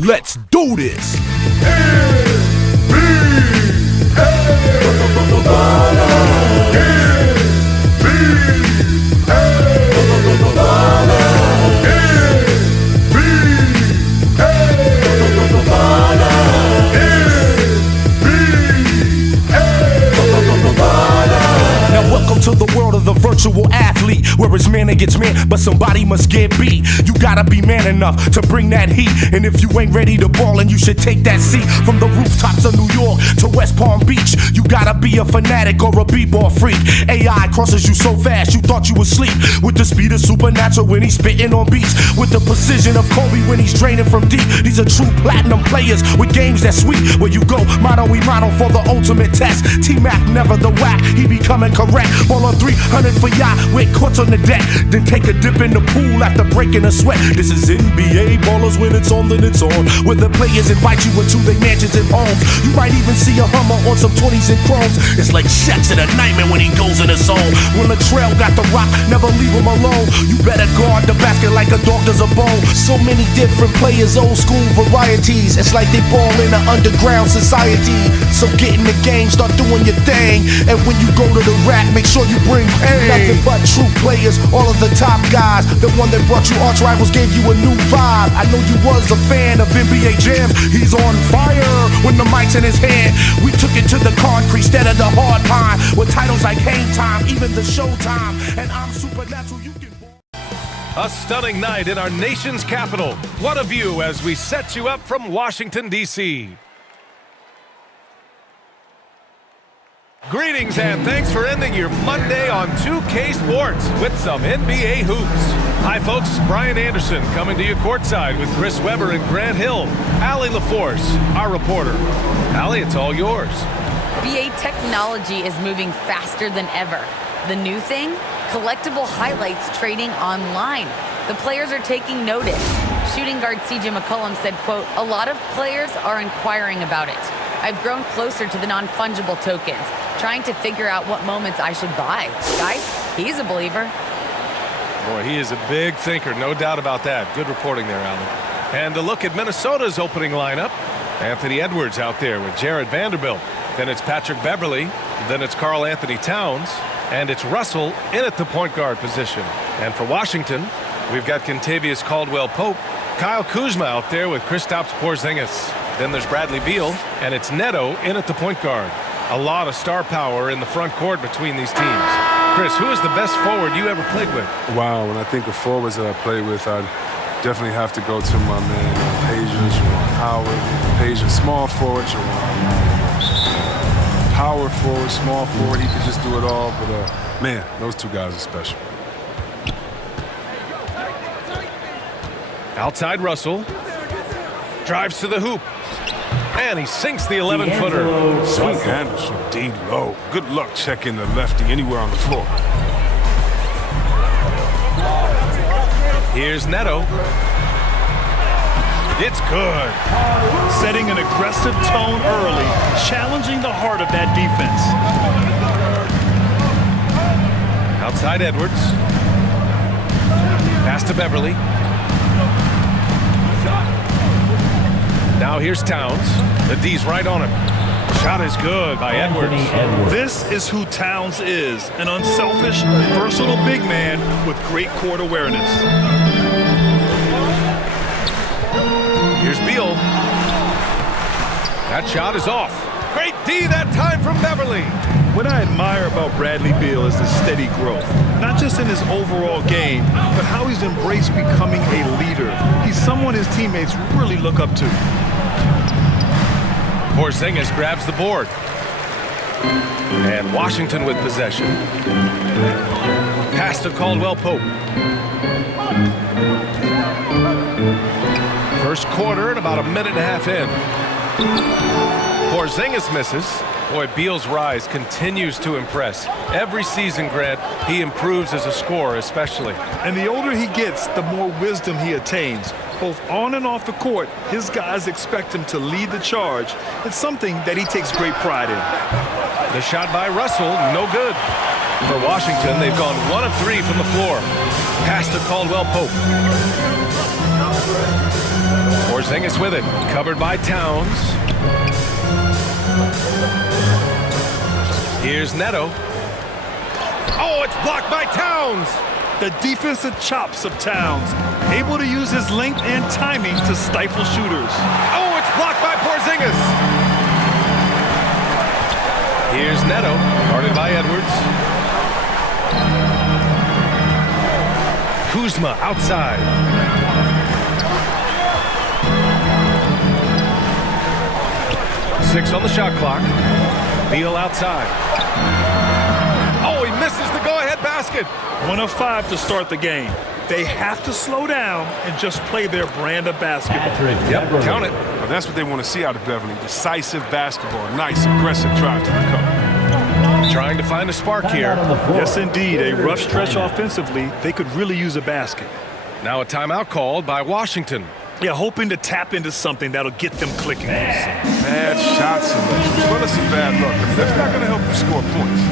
Let's do this. To the world of the virtual athlete, where it's man against man, but somebody must get beat. You gotta be man enough to bring that heat, and if you ain't ready to ball, and you should take that seat. From the rooftops of New York to West Palm Beach, you gotta be a fanatic or a b-ball freak. AI crosses you so fast, you thought you would sleep. With the speed of Supernatural when he's spitting on beats, with the precision of Kobe when he's draining from deep. These are true platinum players with games that sweet. Where you go, motto we motto for the ultimate test. T-Mac never the whack, he becoming correct. Ball on 300 for yacht with courts on the deck. Then take a dip in the pool after breaking a sweat. This is NBA ballers, when it's on then it's on. Where the players invite you into their mansions and homes. You might even see a Hummer on some 20s and chromes. It's like Shaq's in a nightmare when he goes in his zone. When Latrell got the rock, never leave him alone. You better guard the basket like a dog does a bone. So many different players, old school varieties. It's like they ball in an underground society. So get in the game, start doing your thing. And when you go to the rack, make sure you bring pain. Nothing but true players, all of the top guys. The one that brought you arch rivals gave you a new vibe. I know you was a fan of NBA jams. He's on fire when the mic's in his hand. We took it to the concrete instead of the hard pine. With titles like Hang Time, even the Showtime. And I'm Supernatural, you can... A stunning night in our nation's capital. What a view as we set you up from Washington, D.C. Greetings and thanks for ending your Monday on 2K Sports with some NBA hoops. Hi folks, Brian Anderson coming to you courtside with Chris Webber and Grant Hill. Allie LaForce, our reporter. Allie, it's all yours. NBA technology is moving faster than ever. The new thing? Collectible highlights trading online. The players are taking notice. Shooting guard CJ McCollum said, quote, "A lot of players are inquiring about it. I've grown closer to the non-fungible tokens, trying to figure out what moments I should buy." Guys, he's a believer. Boy, he is a big thinker, no doubt about that. Good reporting there, Alan. And a look at Minnesota's opening lineup. Anthony Edwards out there with Jared Vanderbilt. Then it's Patrick Beverly. Then it's Karl Anthony Towns. And it's Russell in at the point guard position. And for Washington, we've got Kentavious Caldwell-Pope. Kyle Kuzma out there with Kristaps Porzingis. Then there's Bradley Beal, and it's Neto in at the point guard. A lot of star power in the front court between these teams. Chris, who is the best forward you ever played with? Wow, when I think of forwards that I played with, I'd definitely have to go to my man Pager, Juwan Howard. Pager, small forward, power forward, small forward. He could just do it all, but man, those two guys are special. Outside Russell. Drives to the hoop. And he sinks the 11-footer. Swing Anderson, D low. Good luck checking the lefty anywhere on the floor. Here's Neto. It's good. Setting an aggressive tone early, challenging the heart of that defense. Outside Edwards. Pass to Beverly. Now here's Towns. The D's right on him. Shot is good by Edwards. This is who Towns is, an unselfish, versatile big man with great court awareness. Here's Beal. That shot is off. Great D that time from Beverly. What I admire about Bradley Beal is the steady growth, not just in his overall game, but how he's embraced becoming a leader. He's someone his teammates really look up to. Porzingis grabs the board. And Washington with possession. Pass to Caldwell-Pope. First quarter and about a minute and a half in. Porzingis misses. Boy, Beal's rise continues to impress. Every season, Grant, he improves as a scorer especially. And the older he gets, the more wisdom he attains. Both on and off the court, his guys expect him to lead the charge. It's something that he takes great pride in. The shot by Russell, no good. For Washington, they've gone 1 of 3 from the floor. Pass to Caldwell-Pope. Porzingis with it. Covered by Towns. Here's Neto. Oh, it's blocked by Towns. The defensive chops of Towns, able to use his length and timing to stifle shooters. Oh, it's blocked by Porzingis. Here's Neto, guarded by Edwards. Kuzma outside. Six on the shot clock. Beal outside. Oh, he misses the go-ahead basket. 1 of 5 to start the game. They have to slow down and just play their brand of basketball. Yep, count it. Well, that's what they want to see out of Beverly. Decisive basketball. Nice, aggressive drive to the cup. Trying to find a spark here. Yes, indeed. A rough stretch offensively. They could really use a basket. Now a timeout called by Washington. Yeah, hoping to tap into something that'll get them clicking. Bad shot selection, as well as some bad luck. That's not going to help you score points.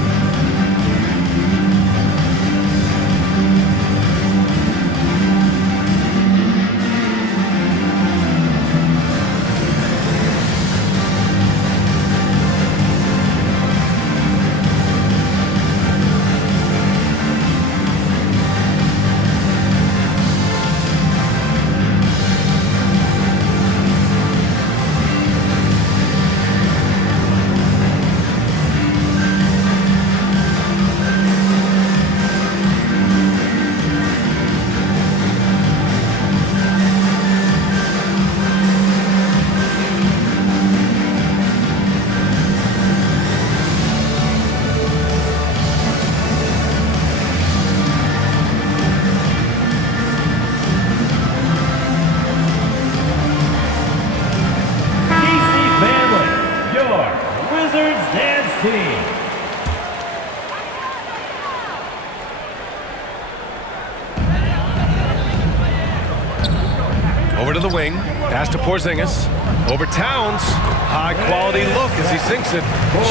Over to the wing. Pass to Porzingis. Over Towns. High quality look as he sinks it.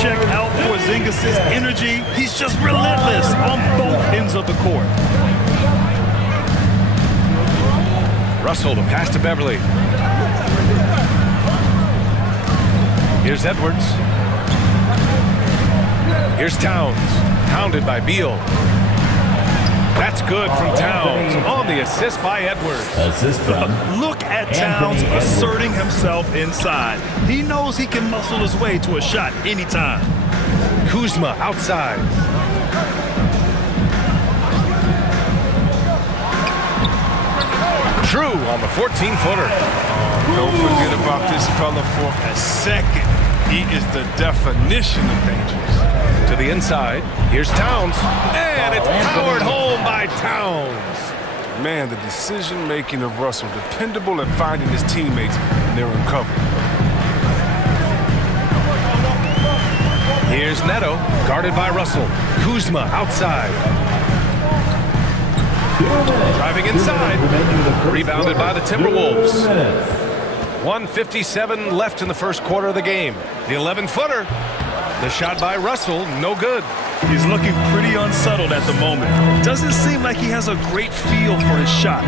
Check out Porzingis' energy. He's just relentless on both ends of the court. Russell to pass to Beverly. Here's Edwards. Here's Towns. Pounded by Beal. That's good from Towns on the assist by Edwards. Look at Towns asserting himself inside. He knows he can muscle his way to a shot anytime. Kuzma outside. True on the 14-footer. Don't forget about this fella for a second. He is the definition of dangerous. To the inside. Here's Towns. And it's powered home by Towns. Man, the decision-making of Russell, dependable at finding his teammates when they're in cover. Here's Neto, guarded by Russell. Kuzma outside. Driving inside. Rebounded by the Timberwolves. 1:57 left in the first quarter of the game. The 11-footer. The shot by Russell, no good. He's looking pretty unsettled at the moment. Doesn't seem like he has a great feel for his shot.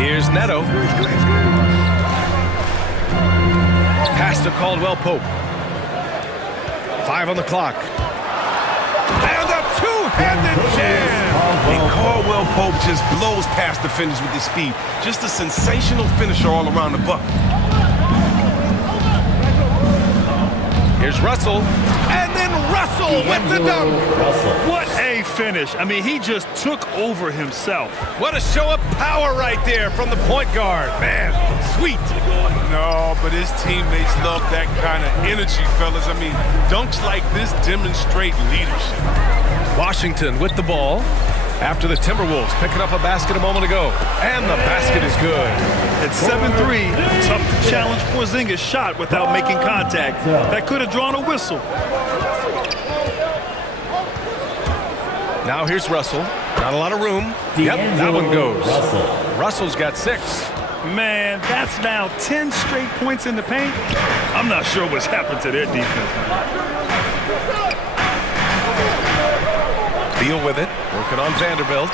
Here's Neto. Pass to Caldwell Pope. 5 on the clock. And a two-handed jam. And Caldwell Pope just blows past defenders with his speed. Just a sensational finisher all around the bucket. Here's Russell, and then Russell with the dunk. What a finish. I mean, he just took over himself. What a show of power right there from the point guard. Man, sweet. No, but his teammates love that kind of energy, fellas. I mean, dunks like this demonstrate leadership. Washington with the ball after the Timberwolves picking up a basket a moment ago. And the basket is good. At 7-3, tough to challenge Porzingis' shot without making contact. That could have drawn a whistle. Now here's Russell. Not a lot of room. Yep, that one goes. Russell's got 6. Man, that's now 10 straight points in the paint. I'm not sure what's happened to their defense. Beal with it, working on Vanderbilt.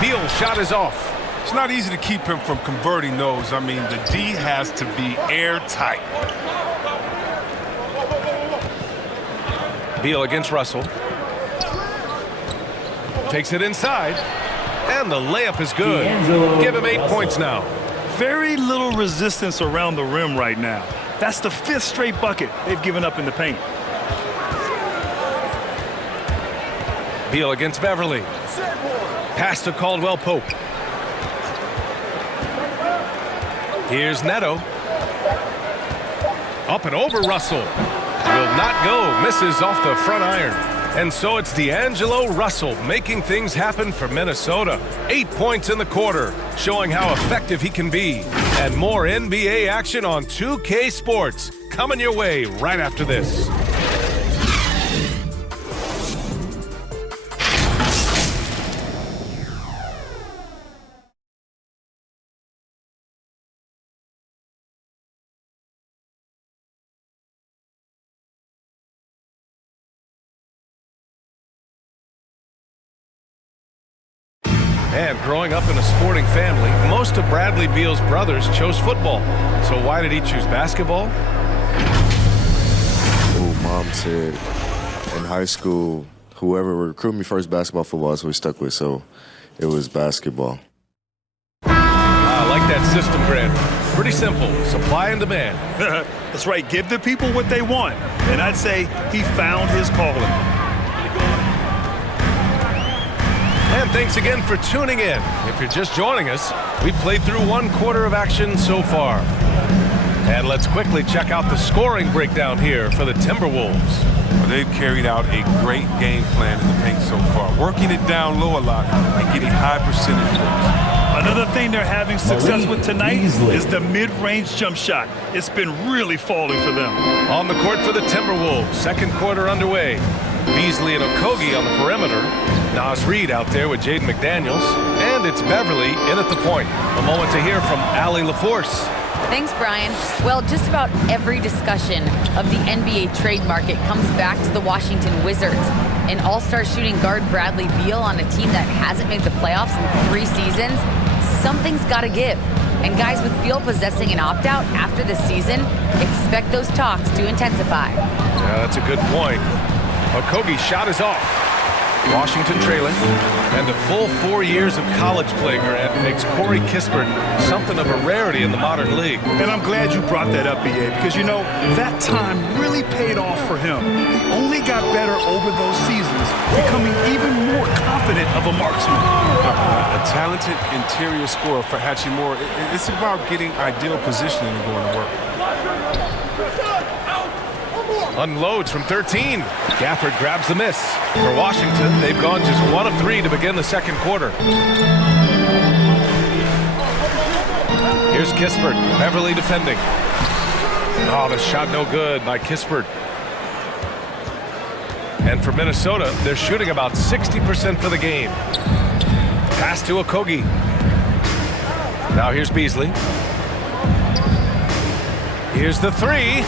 Beal's shot is off. It's not easy to keep him from converting those. I mean, the D has to be airtight. Beal against Russell. Takes it inside. And the layup is good. Give him 8 points now. Very little resistance around the rim right now. That's the 5th straight bucket they've given up in the paint. Beal against Beverly. Pass to Caldwell Pope. Here's Neto. Up and over Russell. Will not go. Misses off the front iron. And so it's D'Angelo Russell making things happen for Minnesota. 8 points in the quarter, showing how effective he can be. And more NBA action on 2K Sports coming your way right after this. And growing up in a sporting family, most of Bradley Beal's brothers chose football. So why did he choose basketball? Oh, Mom said in high school, whoever recruited me first, basketball, football, that's what we stuck with. So it was basketball. I like that system, Grant. Pretty simple. Supply and demand. That's right. Give the people what they want. And I'd say he found his calling. And thanks again for tuning in. If you're just joining us, we played through 1 quarter of action so far. And let's quickly check out the scoring breakdown here for the Timberwolves. Well, they've carried out a great game plan in the paint so far, working it down low a lot and getting high percentage looks. Another thing they're having success with tonight is the mid-range jump shot. It's been really falling for them. On the court for the Timberwolves, 2nd quarter underway. Beasley and Okogie on the perimeter. Naz Reid out there with Jaden McDaniels. And it's Beverly in at the point. A moment to hear from Allie LaForce. Thanks, Brian. Well, just about every discussion of the NBA trade market comes back to the Washington Wizards. An all-star shooting guard Bradley Beal on a team that hasn't made the playoffs in 3 seasons. Something's got to give. And guys with Beal possessing an opt-out after the season, expect those talks to intensify. Yeah, that's a good point. Okogie's shot is off. Washington trailing. And the full 4 years of college play, Grant, makes Corey Kispert something of a rarity in the modern league. And I'm glad you brought that up, B.A., because, you know, that time really paid off for him. He only got better over those seasons, becoming even more confident of a marksman. A talented interior scorer for Hachimura. It's about getting ideal positioning and going to work. Unloads from 13. Gafford grabs the miss. For Washington, they've gone just 1 of 3 to begin the 2nd quarter. Here's Kispert. Beverly defending. Oh, the shot no good by Kispert. And for Minnesota, they're shooting about 60% for the game. Pass to Okogie. Now here's Beasley. Here's the 3.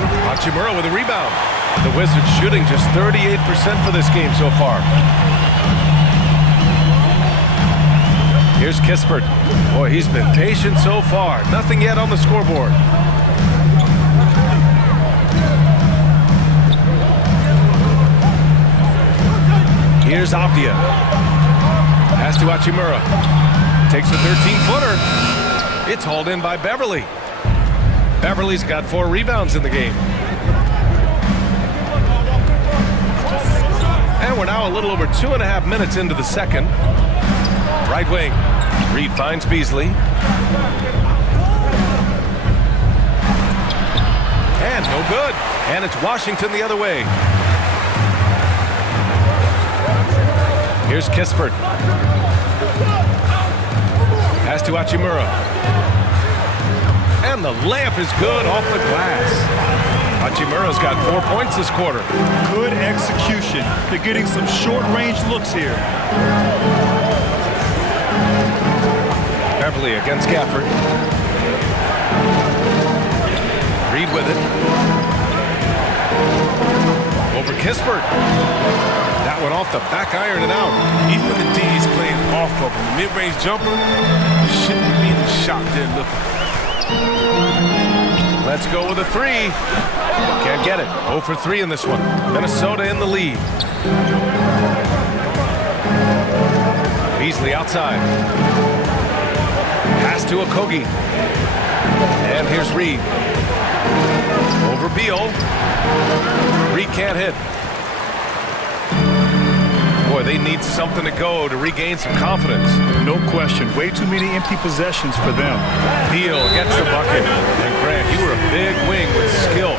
Hachimura with a rebound. The Wizards shooting just 38% for this game so far. Here's Kispert. Boy, he's been patient so far. Nothing yet on the scoreboard. Here's Avdia. Pass to Hachimura. Takes a 13-footer. It's hauled in by Beverly. Beverly's got 4 rebounds in the game. And we're now a little over 2.5 minutes into the 2nd. Right wing. Reid finds Beasley. And no good. And it's Washington the other way. Here's Kispert. Pass to Hachimura. And the layup is good off the glass. Hachimura's got 4 points this quarter. Good execution. They're getting some short-range looks here. Beverly against Gafford. Reid with it. Over Kispert. That one off the back iron and out. Even when the D is playing off of him, the mid-range jumper shouldn't be the shot they're looking for. Let's go with a three. Can't get it. 0 for 3 in this one. Minnesota in the lead. Beasley outside. Pass to Okogie. And here's Reed. Over Beal. Reed can't hit. Boy, they need something to go to regain some confidence. No question. Way too many empty possessions for them. Beal gets the bucket. And Grant, you were a big wing with skill.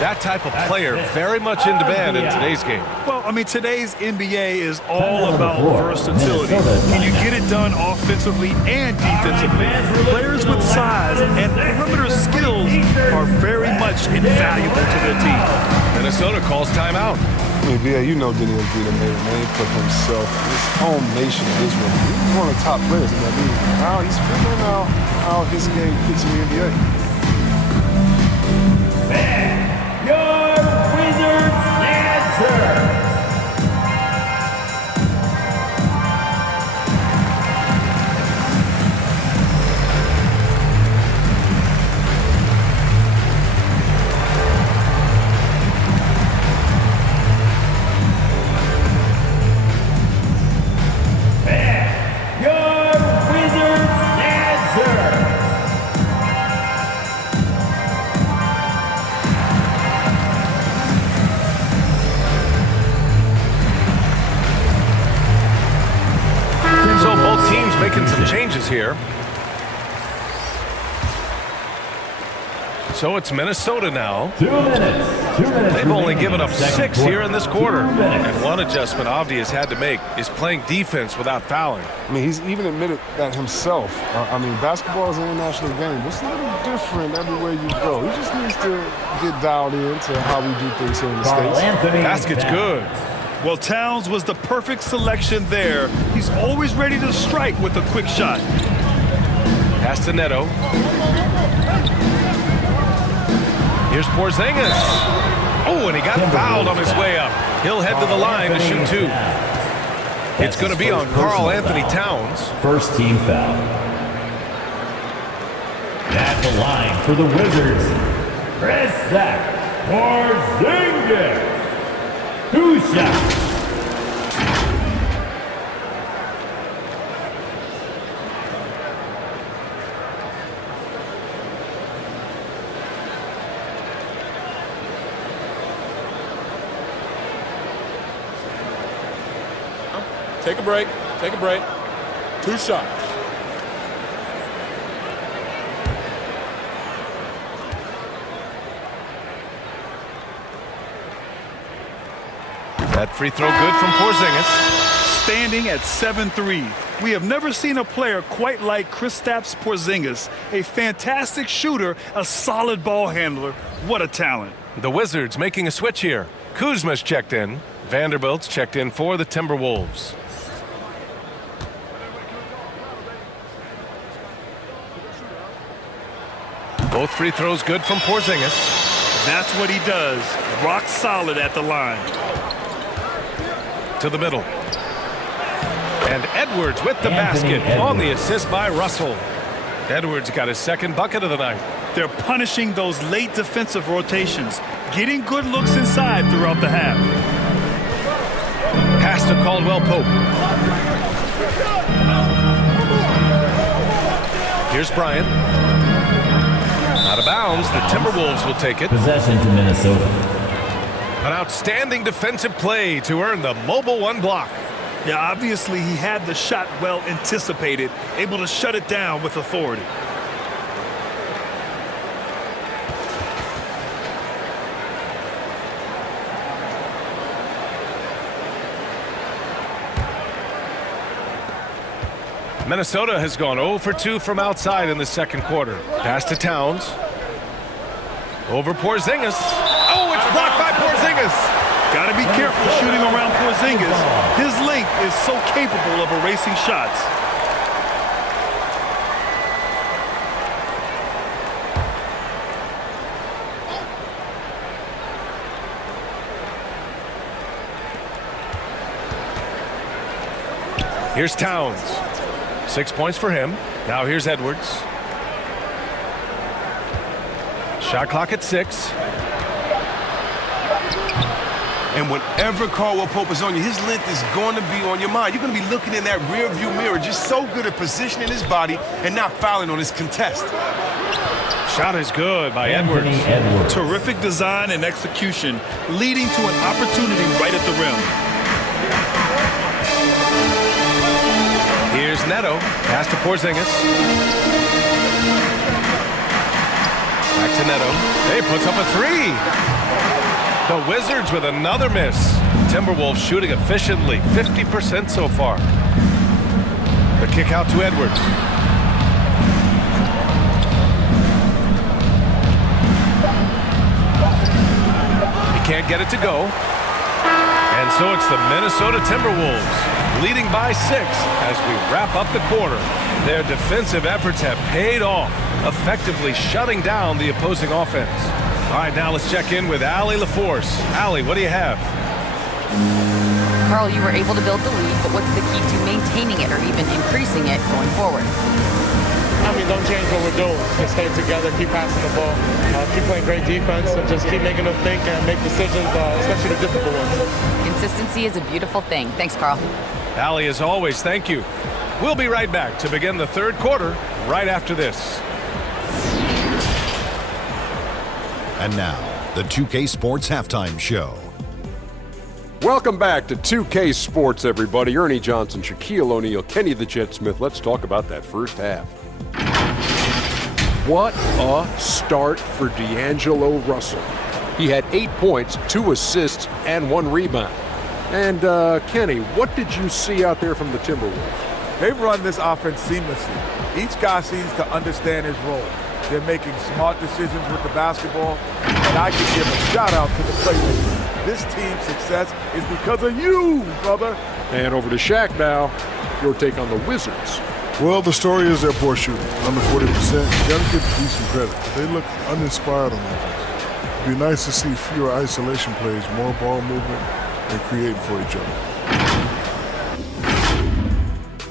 That type of player very much in demand in today's game. Well, I mean, today's NBA is all about versatility. Can you get it done offensively and defensively? Players with size and perimeter skills are very much invaluable to their team. Minnesota calls timeout. I mean, yeah, you know Denny Avdija made a name for himself, his home nation of Israel. He's one of the top players in that league. Now he's figuring out how his game fits in the NBA. Your Wizards answer. Making some changes here. So it's Minnesota now. 2 minutes. 2 minutes. They've only given up 6 here in this quarter. And And one adjustment Avdija has had to make is playing defense without fouling. I mean, he's even admitted that himself. I mean, basketball is an international game. It's a little different everywhere you go. He just needs to get dialed in to how we do things here in the States. Basket's good. Well, Towns was the perfect selection there. He's always ready to strike with a quick shot. Pass to Neto. Here's Porzingis. Oh, and he got fouled on his way up. He'll head to the line to shoot 2. It's going to be on Karl Anthony Towns. First team foul. At the line for the Wizards, Kristaps Porzingis. 2 shots. Take a break. Take a break. 2 shots. That free throw good from Porzingis. Standing at 7-3. We have never seen a player quite like Kristaps Porzingis. A fantastic shooter, a solid ball handler. What a talent. The Wizards making a switch here. Kuzma's checked in. Vanderbilt's checked in for the Timberwolves. Both free throws good from Porzingis. That's what he does. Rock solid at the line. To the middle. And Edwards with the basket on the assist by Russell. Edwards got his second bucket of the night. They're punishing those late defensive rotations, getting good looks inside throughout the half. Pass to Caldwell Pope. Here's Bryant. Out of bounds, the Timberwolves will take it. Possession to Minnesota. An outstanding defensive play to earn the mobile 1 block. Yeah, obviously he had the shot well anticipated, able to shut it down with authority. Minnesota has gone 0 for 2 from outside in the second quarter. Pass to Towns. Over Porzingis. Oh, it's blocked by Porzingis. Got to be careful shooting around Porzingis. His length is so capable of erasing shots. Here's Towns. 6 points for him. Now here's Edwards. Shot clock at 6. And whenever Caldwell Pope is on you, his length is going to be on your mind. You're going to be looking in that rear view mirror, just so good at positioning his body and not fouling on his contest. Shot is good by Edwards. Terrific design and execution, leading to an opportunity right at the rim. Here's Neto. Pass to Porzingis. Back to Neto. He puts up a 3. The Wizards with another miss. Timberwolves shooting efficiently, 50% so far. The kick out to Edwards. He can't get it to go. And so it's the Minnesota Timberwolves leading by 6 as we wrap up the quarter. Their defensive efforts have paid off, effectively shutting down the opposing offense. All right, now let's check in with Allie LaForce. Allie, what do you have? Carl, you were able to build the lead, but what's the key to maintaining it or even increasing it going forward? I mean, don't change what we're doing. Just stay together, keep passing the ball, keep playing great defense, and just keep making them think and make decisions, especially the difficult ones. Consistency is a beautiful thing. Thanks, Carl. Allie, as always, thank you. We'll be right back to begin the third quarter right after this. And now, the 2K Sports Halftime Show. Welcome back to 2K Sports, everybody. Ernie Johnson, Shaquille O'Neal, Kenny the Jet Smith. Let's talk about that first half. What a start for D'Angelo Russell. He had 8 points, 2 assists, and 1 rebound. And, Kenny, what did you see out there from the Timberwolves? They run this offense seamlessly. Each guy seems to understand his role. They're making smart decisions with the basketball, and I can give a shout-out to the playmakers. This team's success is because of you, brother. And over to Shaq now. Your take on the Wizards. Well, the story is their poor shooting, under 40%. You got to give the decent credit. They look uninspired on offense. It'd be nice to see fewer isolation plays, more ball movement, and creating for each other.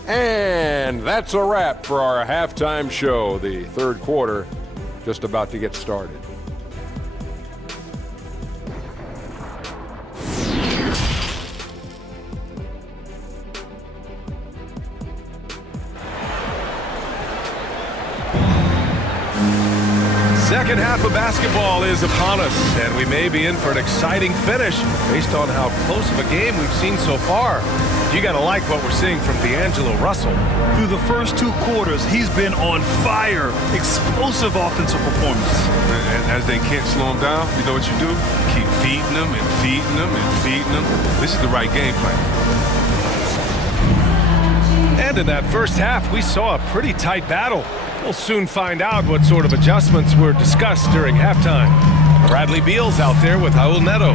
And that's a wrap for our halftime show. The third quarter just about to get started. Second half of basketball is upon us, and we may be in for an exciting finish based on how close of a game we've seen so far. You got to like what we're seeing from D'Angelo Russell. Through the first 2 quarters, he's been on fire. Explosive offensive performance. And as they can't slow him down, you know what you do? Keep feeding them and feeding them and feeding them. This is the right game plan. And in that first half, we saw a pretty tight battle. We'll soon find out what sort of adjustments were discussed during halftime. Bradley Beal's out there with Raul Neto.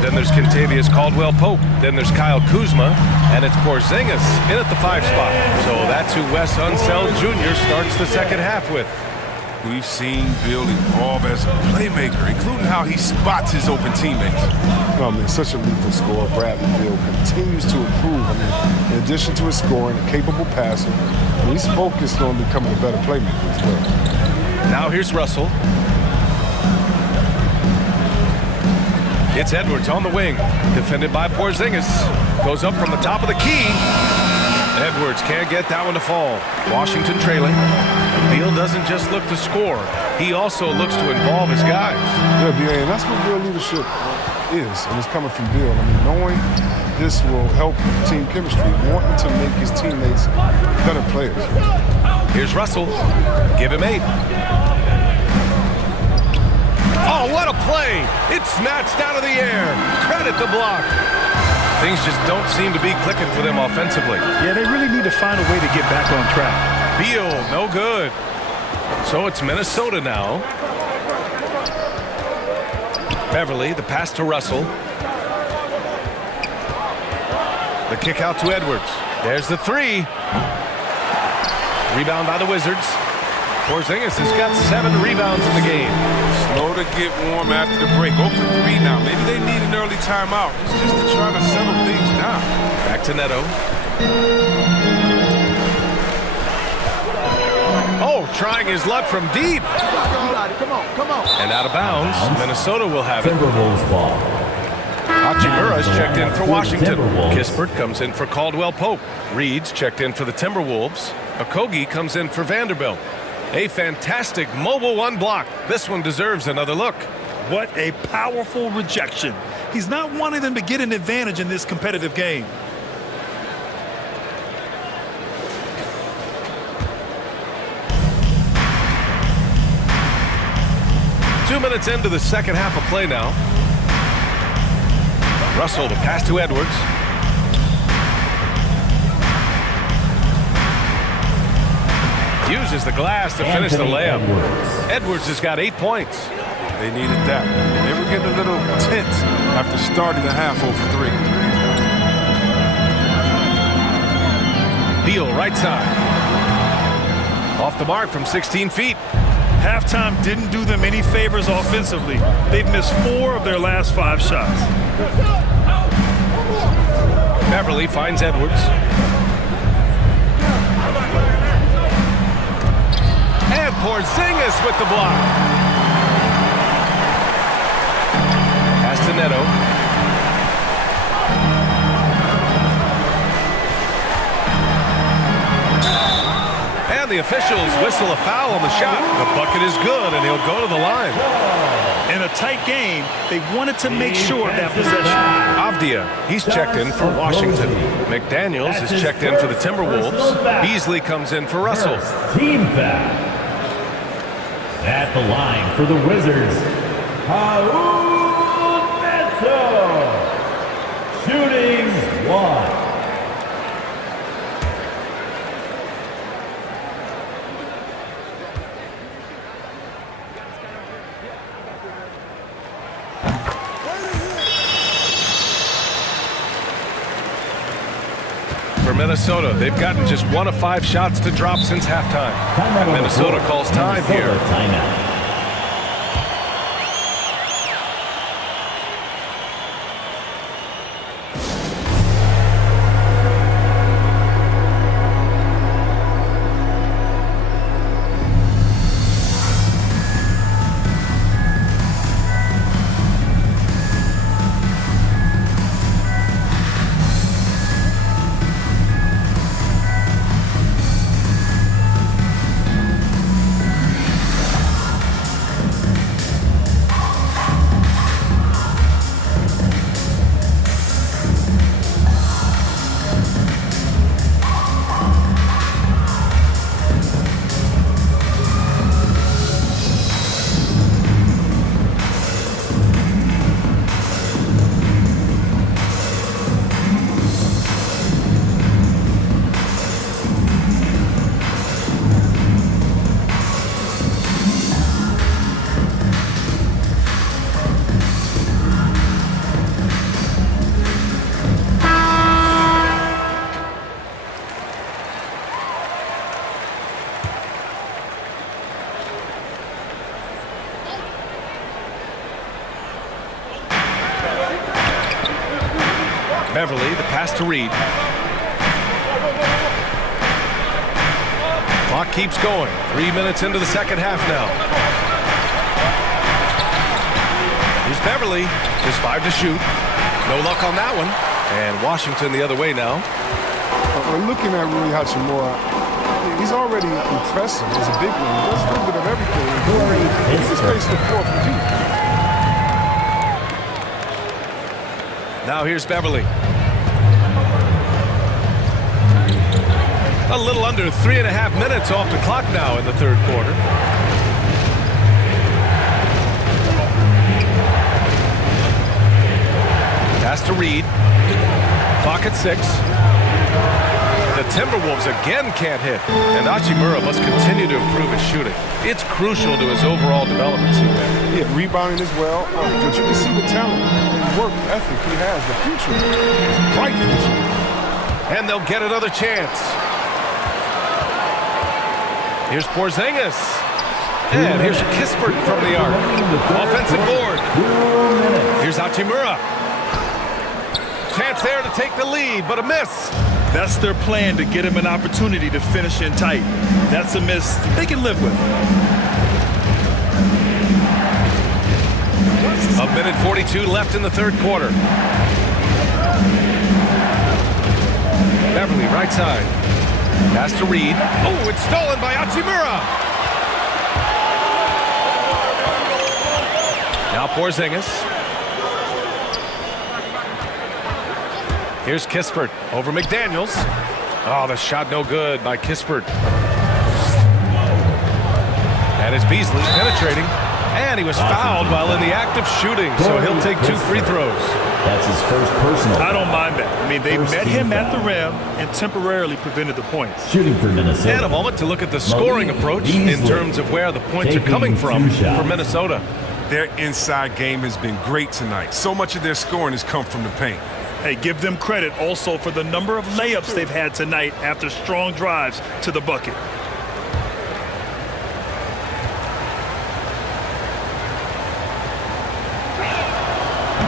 Then there's Kentavious Caldwell-Pope. Then there's Kyle Kuzma. And it's Porzingis in at the 5 spot. So that's who Wes Unseld Jr. starts the second half with. We've seen Bill evolve as a playmaker, including how he spots his open teammates. I mean, such a lethal scorer. Bradley Beal continues to improve. I mean, in addition to his scoring, a capable passer, he's focused on becoming a better playmaker as well. Now here's Russell. It's Edwards on the wing, defended by Porzingis. Goes up from the top of the key. Edwards can't get that one to fall. Washington trailing. Beal doesn't just look to score. He also looks to involve his guys. Yeah, BA, and that's what real leadership is, and it's coming from Beal. I mean, knowing this will help team chemistry, wanting to make his teammates better players. Here's Russell. Give him 8. Oh, what a play! It's snatched out of the air. Credit the block. Things just don't seem to be clicking for them offensively. Yeah, they really need to find a way to get back on track. Beal, no good. So it's Minnesota now. Beverly, the pass to Russell. The kick out to Edwards. There's the 3. Rebound by the Wizards. Porzingis has got 7 rebounds in the game. Slow to get warm after the break. 0 for 3 now. Maybe they need an early timeout just to try to settle things down. Back to Neto. Oh, trying his luck from deep. Come on. And out of bounds. Minnesota will have it. Timberwolves ball. Hachimura is checked in for Washington. Timberwolves. Kispert comes in for Caldwell Pope. Reed's checked in for the Timberwolves. Okogie comes in for Vanderbilt. A fantastic mobile one block. This one deserves another look. What a powerful rejection. He's not wanting them to get an advantage in this competitive game. Two minutes into the second half of play now. Russell, the pass to Edwards. Uses the glass to finish the layup. Edwards has got 8 points. They needed that. They were getting a little tense after starting the half 0 for 3. Beal, right side. Off the mark from 16 feet. Halftime didn't do them any favors offensively. They've missed 4 of their last 5 shots. Beverly finds Edwards. And Porzingis with the block. Pass to Neto. And the officials whistle a foul on the shot. The bucket is good, and he'll go to the line. In a tight game, they wanted to make sure of that possession. Avdia, he's checked in for Washington. McDaniels is checked in for the Timberwolves. Beasley comes in for Russell. Team foul. At the line for the Wizards, Raul Neto. Shooting 1. For Minnesota, they've gotten just 1 of 5 shots to drop since halftime. Minnesota calls time here. Timeout. Beverly, the pass to Reed. Clock keeps going. 3 minutes into the second half now. Here's Beverly. Just 5 to shoot. No luck on that one. And Washington the other way now. We're looking at Rui Hachimura. He's already impressive as a big man. He does a little bit of everything. He's just faced the floor from deep. Now here's Beverly. A little under 3.5 minutes off the clock now in the third quarter. Pass to Reed. Clock at 6. The Timberwolves again can't hit, and Hachimura must continue to improve his shooting. It's crucial to his overall development. Yeah, rebounding as well. But you can see the talent, work ethic he has. The future is a bright future. And they'll get another chance. Here's Porzingis. And here's Kispert from the arc. Offensive board. Here's Hachimura. Chance there to take the lead, but a miss. That's their plan, to get him an opportunity to finish in tight. That's a miss they can live with. A minute 42 left in the third quarter. Beverly, right side. Pass to Reed. Oh, it's stolen by Hachimura. Now Porzingis. Here's Kispert over McDaniels. Oh, the shot no good by Kispert. And it's Beasley penetrating. And he was fouled while in the act of shooting, so he'll take 2 free throws. That's his first personal. I don't mind that. I mean, they met him at the rim and temporarily prevented the points. Shooting for Minnesota. And a moment to look at the scoring approach in terms of where the points are coming from for Minnesota. Their inside game has been great tonight. So much of their scoring has come from the paint. Hey, give them credit also for the number of layups they've had tonight after strong drives to the bucket.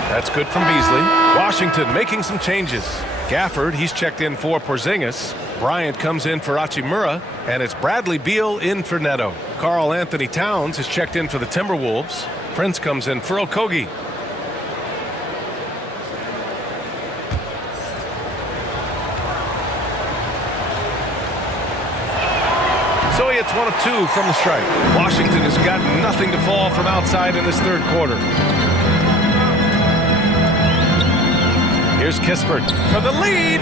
That's good from Beasley. Washington making some changes. Gafford, he's checked in for Porzingis. Bryant comes in for Hachimura. And it's Bradley Beal in for Neto. Karl Anthony Towns is checked in for the Timberwolves. Prince comes in for Okogie. So he hits 1 of 2 from the stripe. Washington has got nothing to fall from outside in this third quarter. Here's Kispert for the lead.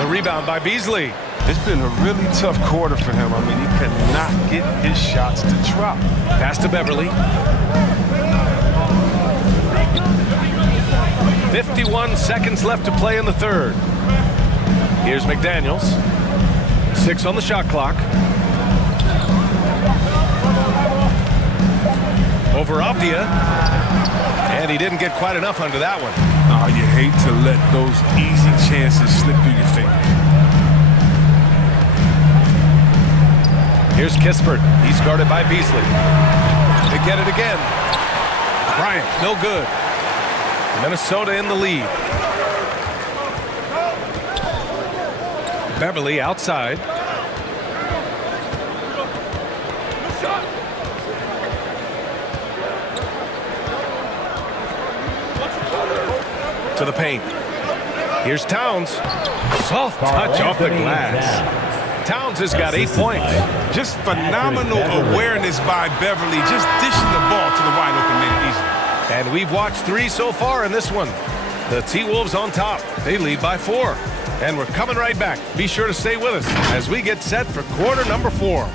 The rebound by Beasley. It's been a really tough quarter for him. I mean, he cannot get his shots to drop. Pass to Beverly. 51 seconds left to play in the third. Here's McDaniels. 6 on the shot clock. Over Avdia. And he didn't get quite enough under that one. Oh, you hate to let those easy chances slip through your fingers. Here's Kispert. He's guarded by Beasley. They get it again. Bryant, no good. Minnesota in the lead. Beverly outside. To the paint. Here's Towns. Soft touch off the glass. Towns has got 8 points. Just phenomenal awareness by Beverly, just dishing the ball to the wide open man easily. And we've watched 3 so far in this one. The T-Wolves on top. They lead by 4. And we're coming right back. Be sure to stay with us as we get set for quarter number 4.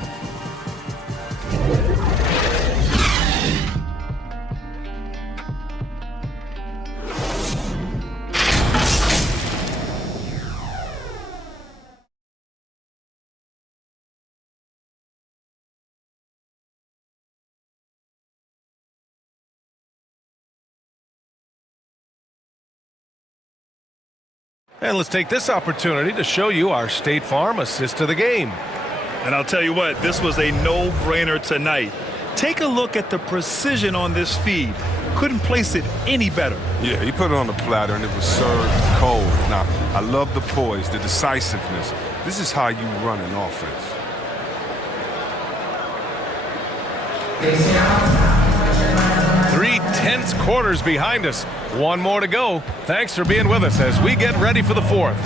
And let's take this opportunity to show you our State Farm assist to the game. And I'll tell you what, this was a no-brainer tonight. Take a look at the precision on this feed. Couldn't place it any better. Yeah, he put it on the platter and it was served cold. Now, I love the poise, the decisiveness. This is how you run an offense. Three tense quarters behind us. One more to go. Thanks for being with us as we get ready for the fourth.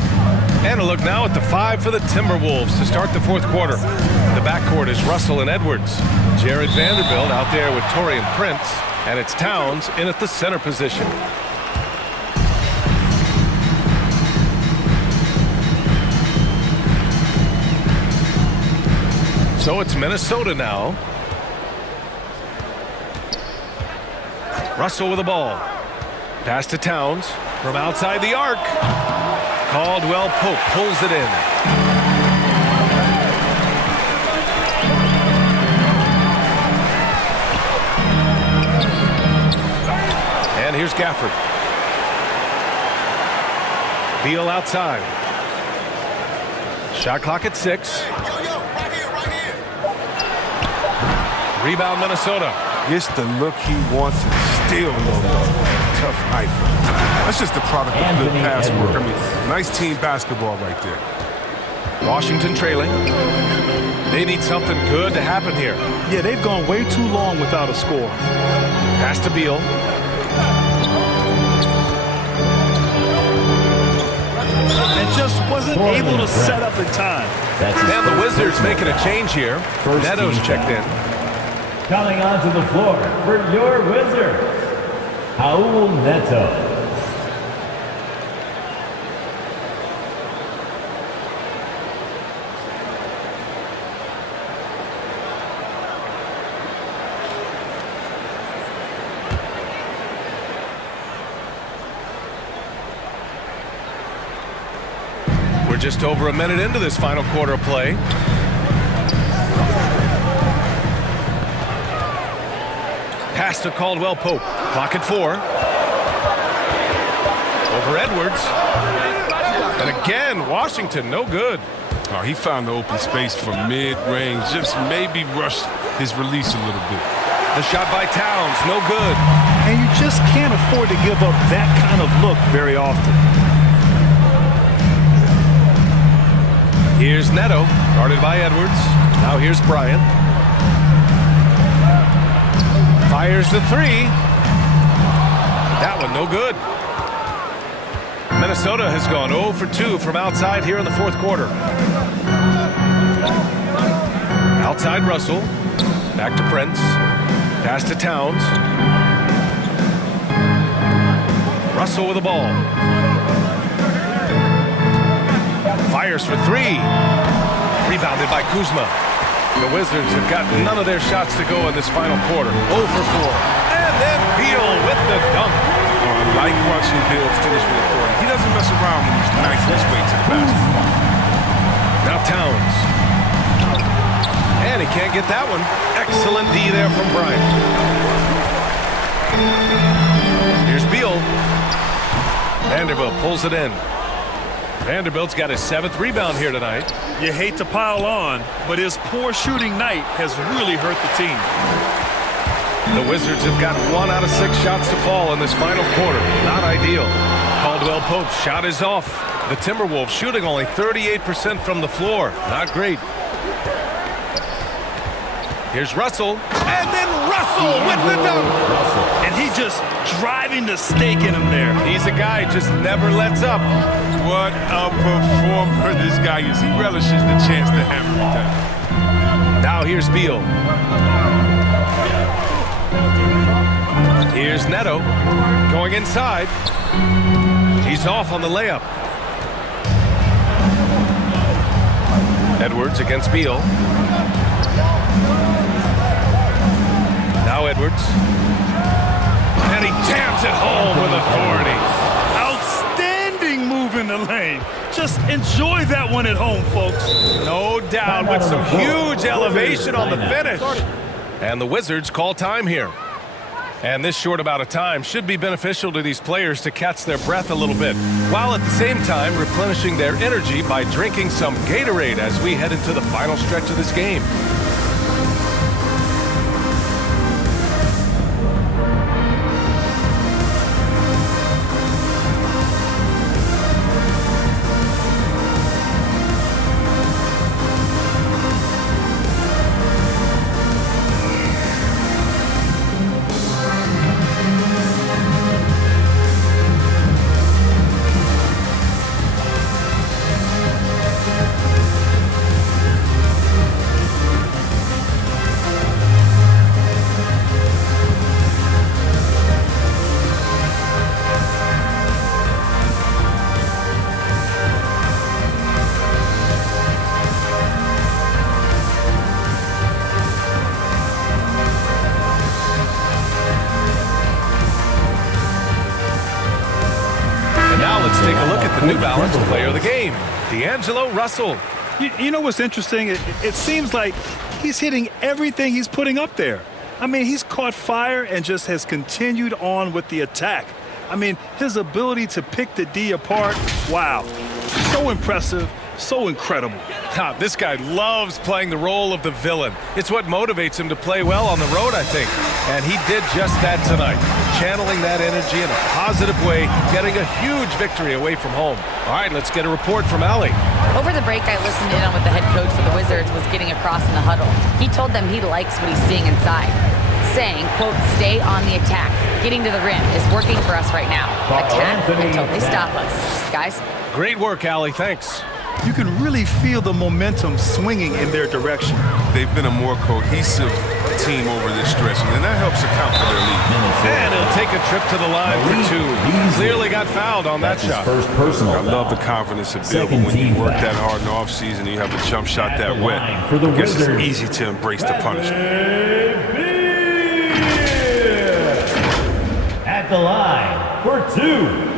And a look now at the 5 for the Timberwolves to start the fourth quarter. The backcourt is Russell and Edwards. Jared Vanderbilt out there with Taurean Prince. And it's Towns in at the center position. So it's Minnesota now. Russell with the ball. Pass to Towns from outside the arc. Caldwell Pope pulls it in. And here's Gafford. Beal outside. Shot clock at 6. Rebound, Minnesota. Gets the look he wants and still no look. Tough night for him. That's just the product of good pass work. I mean, nice team basketball right there. Washington trailing. They need something good to happen here. Yeah, they've gone way too long without a score. Pass to Beal. And just wasn't able to set up in time. And the Wizards making a change here. Neto's checked in. Coming onto the floor for your Wizards, Raul Neto. We're just over a minute into this final quarter of play. Pass to Caldwell Pope. Clock at 4. Over Edwards. And again, Washington, no good. Oh, he found the open space for mid-range. Just maybe rush his release a little bit. The shot by Towns, no good. And you just can't afford to give up that kind of look very often. Here's Neto, guarded by Edwards. Now here's Bryant. Fires the 3. That one no good. Minnesota has gone 0 for 2 from outside here in the fourth quarter. Outside Russell. Back to Prince. Pass to Towns. Russell with the ball. Fires for 3. Rebounded by Kuzma. The Wizards have got none of their shots to go in this final quarter. 0 for 4. And then Beal with the dunk. I like watching Beal finish with authority. He doesn't mess around when he's knifing his way to the basket. Now Towns. And he can't get that one. Excellent D there from Bryant. Here's Beal. Vanderbilt pulls it in. Vanderbilt's got his 7th rebound here tonight. You hate to pile on, but his poor shooting night has really hurt the team. The Wizards have got 1 out of 6 shots to fall in this final quarter. Not ideal. Caldwell Pope's shot is off. The Timberwolves shooting only 38% from the floor. Not great. Here's Russell. And then Russell with the dunk. And he just driving the stake in him there. He's a guy just never lets up. What a performer this guy is. He relishes the chance to hammer it down. Now here's Beal. Here's Neto going inside. He's off on the layup. Edwards against Beal. Now Edwards. And he jams it home with authority. Outstanding move in the lane. Just enjoy that one at home, folks. No doubt, with some huge elevation on the finish. And the Wizards call time here. And this short amount of time should be beneficial to these players to catch their breath a little bit, while at the same time replenishing their energy by drinking some Gatorade as we head into the final stretch of this game. Let's take a look at the New Balance player of the game, D'Angelo Russell. You know what's interesting? It seems like he's hitting everything he's putting up there. I mean, he's caught fire and just has continued on with the attack. I mean, his ability to pick the D apart, wow. So impressive, so incredible. Now, this guy loves playing the role of the villain. It's what motivates him to play well on the road, I think. And he did just that tonight, channeling that energy in a positive way, getting a huge victory away from home. All right, let's get a report from Allie. Over the break, I listened in on what the head coach for the Wizards was getting across in the huddle. He told them he likes what he's seeing inside, saying, quote, stay on the attack. Getting to the rim is working for us right now. Attack until they stop us. Guys? Great work, Allie. Thanks. You can really feel the momentum swinging in their direction. They've been a more cohesive team over this stretch, and that helps account for their lead. And he'll take a trip to the line for two. Clearly got fouled on that shot. First personal I love the confidence of Bill, but when you work that hard in the offseason and you have a jump shot that wet, I guess it's easy to embrace the punishment. At the line for two.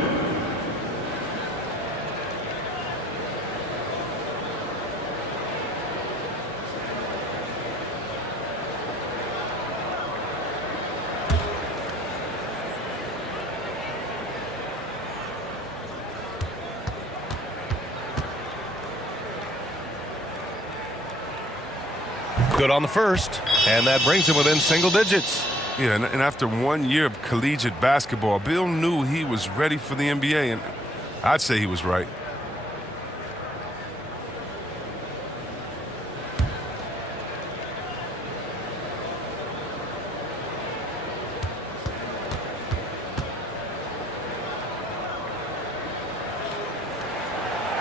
Good on the first, and that brings him within single digits. Yeah, and after 1 year of collegiate basketball, Bill knew he was ready for the NBA, and I'd say he was right.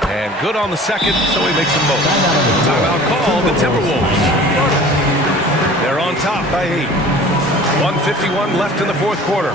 And good on the second, so he makes them both. Timeout call, the Timberwolves. They're on top by 8. 1:51 left in the fourth quarter.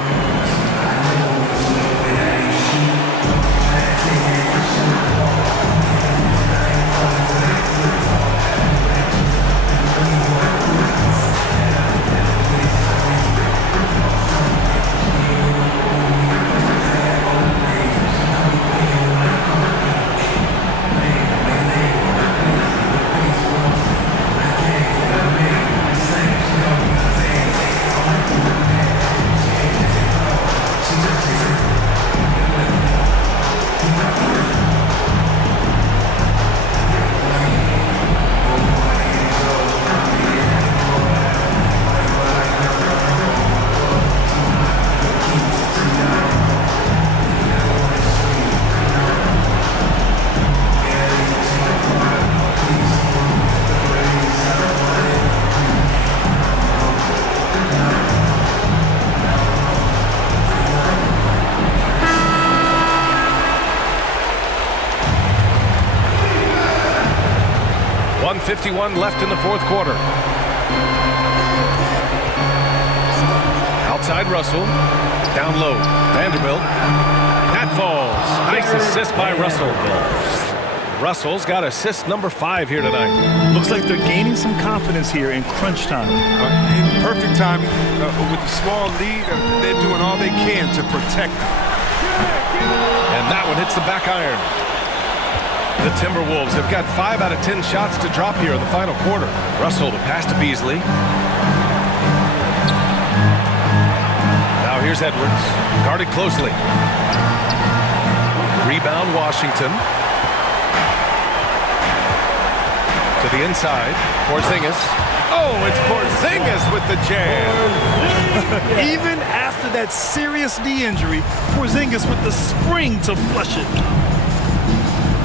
.51 left in the fourth quarter. Outside Russell. Down low. Vanderbilt. That falls. Nice assist by Russell. Russell's got assist number 5 here tonight. Looks like they're gaining some confidence here in crunch time. In perfect timing, with a small lead, they're doing all they can to protect it. And that one hits the back iron. The Timberwolves have got 5 out of 10 shots to drop here in the final quarter. Russell, the pass to Beasley. Now here's Edwards, guarded closely. Rebound, Washington. To the inside, Porzingis. Oh, it's Porzingis with the jam. Even after that serious knee injury, Porzingis with the spring to flush it.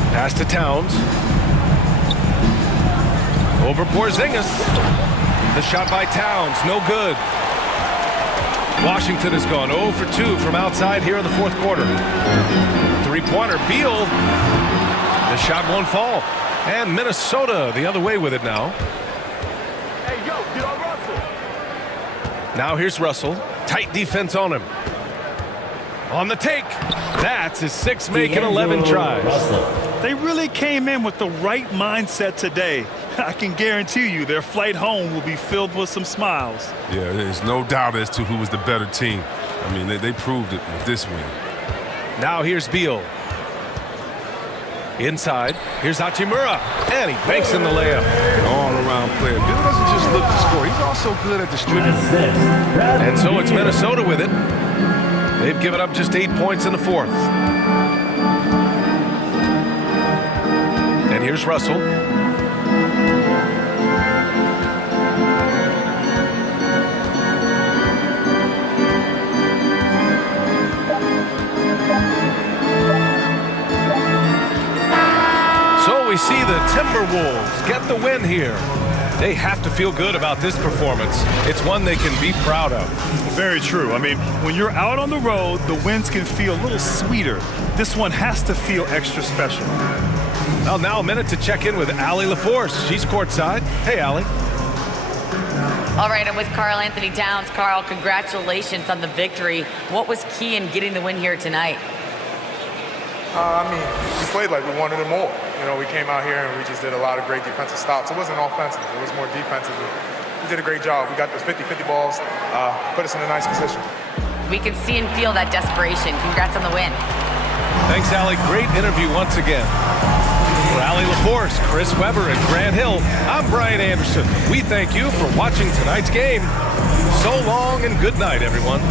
Pass to Towns. Over Porzingis. The shot by Towns, no good. Washington has gone 0 for 2 from outside here in the fourth quarter. Three-pointer, Beal. The shot won't fall. And Minnesota the other way with it now. Hey, yo, get on Russell. Now here's Russell. Tight defense on him. On the take. That's his 6th make in 11 tries. They really came in with the right mindset today. I can guarantee you their flight home will be filled with some smiles. Yeah, there's no doubt as to who was the better team. I mean, they proved it with this win. Now here's Beal. Inside. Here's Hachimura. And he banks in the layup. An all-around player. Bill doesn't just look to score. He's also good at distributing. And so it's Minnesota with it. They've given up just 8 points in the fourth. And here's Russell. Timberwolves get the win here. They have to feel good about this performance. It's one they can be proud of. Very true. I mean, when you're out on the road, the wins can feel a little sweeter. This one has to feel extra special. Well, now a minute to check in with Allie LaForce. She's courtside. Hey, Allie. All right, I'm with Karl Anthony Towns. Karl, congratulations on the victory. What was key in getting the win here tonight? We played like we wanted it more. You know, we came out here and we just did a lot of great defensive stops. It wasn't offensive. It was more defensive. We did a great job. We got those 50-50 balls, put us in a nice position. We can see and feel that desperation. Congrats on the win. Thanks, Allie. Great interview once again. For Allie LaForce, Chris Webber, and Grant Hill, I'm Brian Anderson. We thank you for watching tonight's game. So long and good night, everyone.